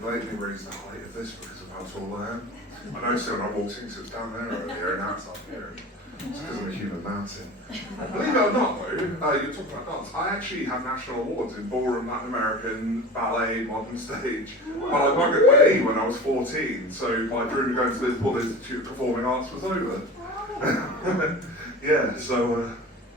blatantly raise the height of this because of how tall I am. I noticed it when I walked in, so it's down there earlier, and now it's up here. It's because I'm a human mountain. Believe it or not, though, you're talking about dance. I actually have national awards in ballroom, Latin American, ballet, modern stage. But I bugged my knee when I was 14, so my dream of going to Liverpool Institute of Performing Arts was over. Yeah, so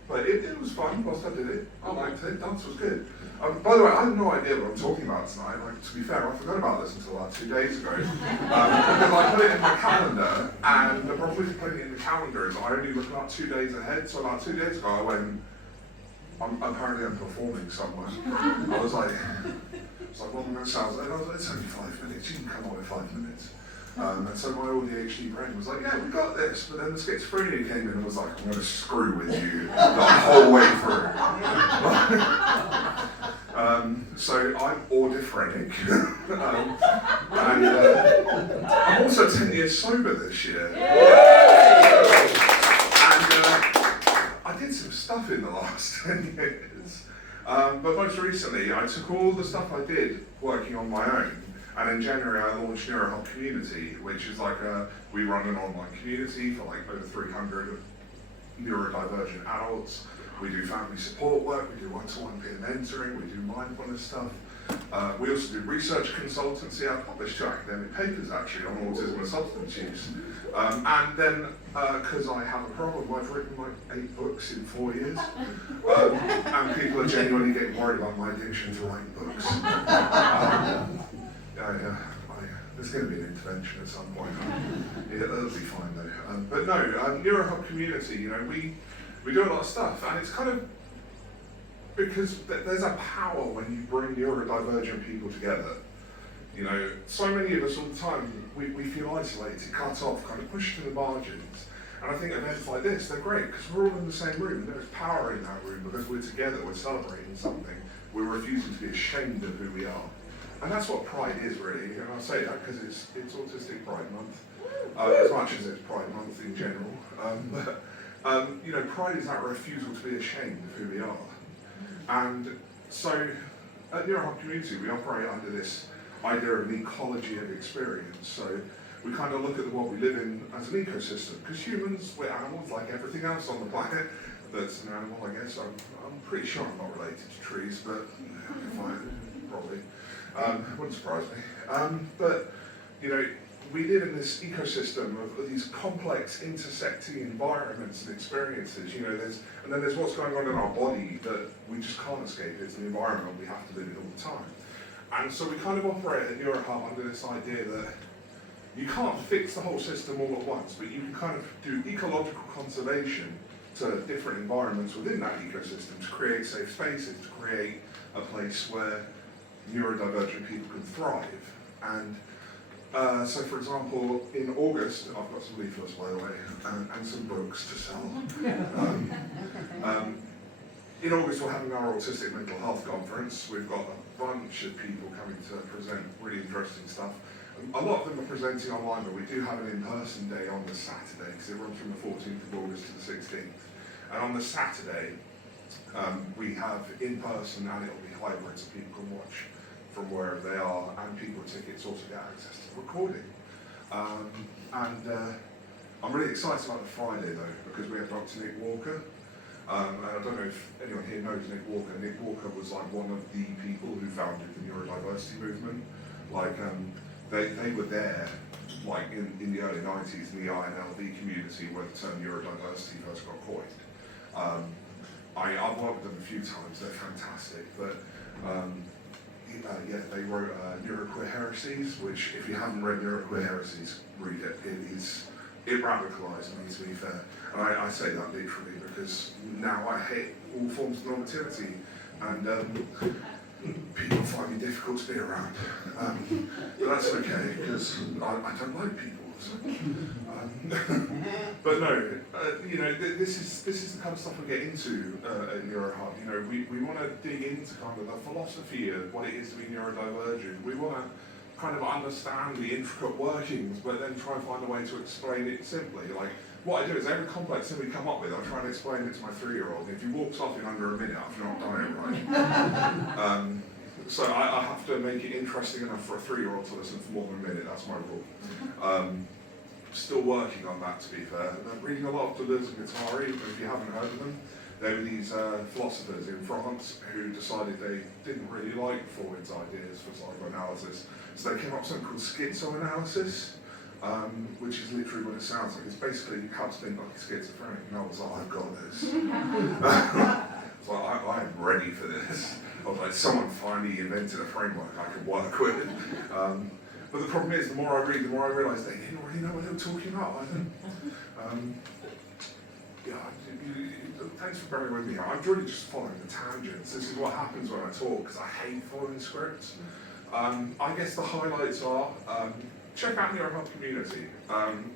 but it was fun whilst I did it. I liked it. Dance was good. By the way, I have no idea what I'm talking about tonight. Like, to be fair, I forgot about this until like 2 days ago. Because I put it in my calendar, and the problem with putting it in the calendar is I only look about 2 days ahead. So like 2 days ago, I went, apparently I'm performing somewhere. I was like, well, I'm going to sound, and I was like, it's only 5 minutes, you can come on in 5 minutes. And so my ADHD brain was like, yeah, we got this. But then the schizophrenia came in and was like, I'm going to screw with you the whole way through. So I'm audiphrenic. And I'm also 10 years sober this year. And I did some stuff in the last 10 years. But most recently, I took all the stuff I did working on my own. And in January, I launched NeuroHub Community, which is like we run an online community for like over 300 neurodivergent adults. We do family support work, we do one-to-one peer mentoring, we do mindfulness stuff. We also do research consultancy. I've published 2 academic papers actually on autism and substance use. And then, because I have a problem, I've written like 8 books in 4 years. And people are genuinely getting worried about my addiction to writing books. There's going to be an intervention at some point. It'll be fine though. But no, NeuroHub Community, you know, we do a lot of stuff, and it's kind of because there's a power when you bring neurodivergent people together. You know, so many of us all the time, we feel isolated, cut off, kind of pushed to the margins. And I think events like this, they're great because we're all in the same room. There's power in that room because we're together, we're celebrating something. We're refusing to be ashamed of who we are. And that's what Pride is really, and I say that because it's Autistic Pride Month, as much as it's Pride Month in general. You know, Pride is that refusal to be ashamed of who we are. And so, at NeuroHub Community, we operate under this idea of an ecology of experience. So, we kind of look at the world we live in as an ecosystem, because humans, we're animals like everything else on the planet that's an animal, I guess. I'm pretty sure I'm not related to trees, but probably. Wouldn't surprise me. But, you know, we live in this ecosystem of these complex intersecting environments and experiences. You know, and then there's what's going on in our body that we just can't escape. It's the environment we have to live in all the time. And so we kind of operate at NeuroHub under this idea that you can't fix the whole system all at once, but you can kind of do ecological conservation to different environments within that ecosystem to create safe spaces, to create a place where neurodivergent people can thrive. And so, for example, in August, I've got some leaflets, by the way, and some books to sell. In August, we're having our Autistic Mental Health Conference. We've got a bunch of people coming to present really interesting stuff. A lot of them are presenting online, but we do have an in-person day on the Saturday, because it runs from the 14th of August to the 16th. And on the Saturday, we have in-person, and it'll be hybrid, so people can watch from wherever they are, and people with tickets also get access to the recording. I'm really excited about the Friday though, because we have Dr. Nick Walker. And I don't know if anyone here knows Nick Walker. Nick Walker was like one of the people who founded the neurodiversity movement. Like, they were there, like in the early 90s in the INLD community where the term neurodiversity first got coined. I've worked with them a few times, they're fantastic, but they wrote Neuroqueer Heresies, which if you haven't read Neuroqueer Heresies, read it. It radicalised me, to be fair. And I say that literally because now I hate all forms of normativity, and people find me difficult to be around. But that's okay, because I don't like people. So. But no, you know, this is the kind of stuff we get into at NeuroHub. You know, we want to dig into kind of the philosophy of what it is to be neurodivergent. We want to kind of understand the intricate workings, but then try and find a way to explain it simply. Like, what I do is every complex thing we come up with, I try and explain it to my 3-year-old. If he walks off in under a minute, I've not done it right. So I have to make it interesting enough for a 3-year-old to listen for more than a minute. That's my rule. Still working on that, to be fair. I'm reading a lot of Deleuze and Guattari, if you haven't heard of them. They were these philosophers in France who decided they didn't really like Freud's ideas for psychoanalysis. So they came up with something called schizoanalysis, which is literally what it sounds like. It's basically how to think like a schizophrenic. And I was like, I've got this. It's like, I'm ready for this. I was like, someone finally invented a framework I could work with. But the problem is, the more I read, the more I realise they didn't really know what they were talking about. Thanks for bearing with me. I'm really just following the tangents. This is what happens when I talk, because I hate following scripts. I guess the highlights are, check out NeuroHub Community.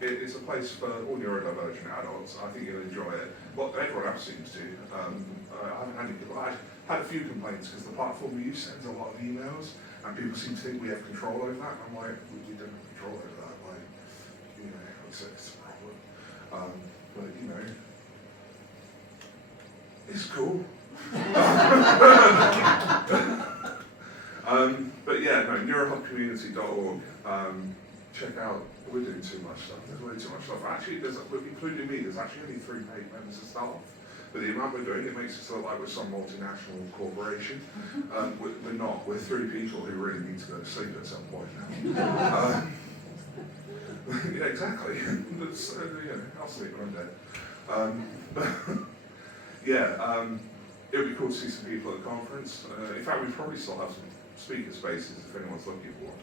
It's a place for all neurodivergent adults. I think you'll enjoy it. Well, everyone else seems to. I haven't had any, I've had a few complaints because the platform we use sends a lot of emails, and people seem to think we have control over that. And I'm like, we don't have control over that. Like, you know, it's a problem. But you know, it's cool. But yeah, no, neurohubcommunity.org. Check out, we're doing too much stuff. There's way too much stuff. Actually, including me, there's actually only 3 paid members of staff. But the amount we're doing, it makes us look like we're some multinational corporation. We're not. We're 3 people who really need to go to sleep at some point now. Yeah, exactly. I'll sleep when I'm dead. It would be cool to see some people at the conference. In fact, we probably still have some speaker spaces if anyone's looking for one.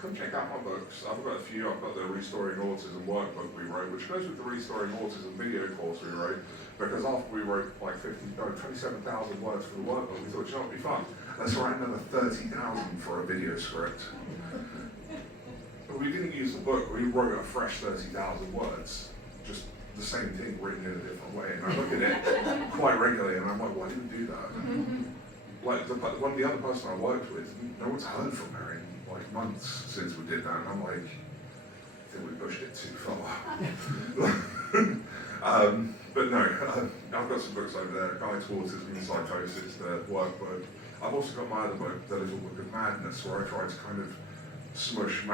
Come check out my books. I've got a few. I've got the Restoring Autism workbook we wrote, which goes with the Restoring Autism video course we wrote, because after we wrote like 27,000 words for the workbook, we thought, you know, it'd be fun. Let's write another 30,000 for a video script. But we didn't use the book, we wrote a fresh 30,000 words. Just the same thing written in a different way. And I look at it quite regularly and I'm like, why did we do that? Like the other person I worked with, no one's heard from her in like months since we did that, and I'm like, I think we pushed it too far. But no, I've got some books over there, Guide to Autism and Psychosis, the workbook. I've also got my other book, The Little Book of Madness, where I try to kind of smush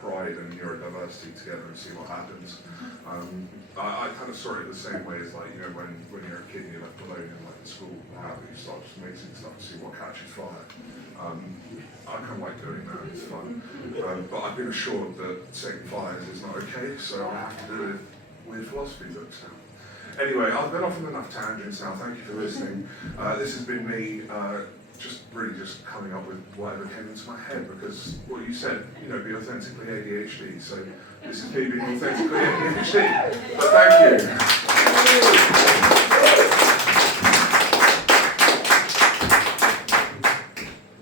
pride and neurodiversity together and see what happens. I kind of saw it the same way as, like, you know, when you're a kid and you're left alone in like the school, how you start just mixing stuff to see what catches fire. I kind of like doing that, it's fun. But I've been assured that setting fires is not okay, so I have to do it with philosophy books now. Anyway, I've been off on enough tangents now, thank you for listening. This has been me just coming up with whatever came into my head, because what you said, you know, be authentically ADHD, so this is me being authentically ADHD. But thank you.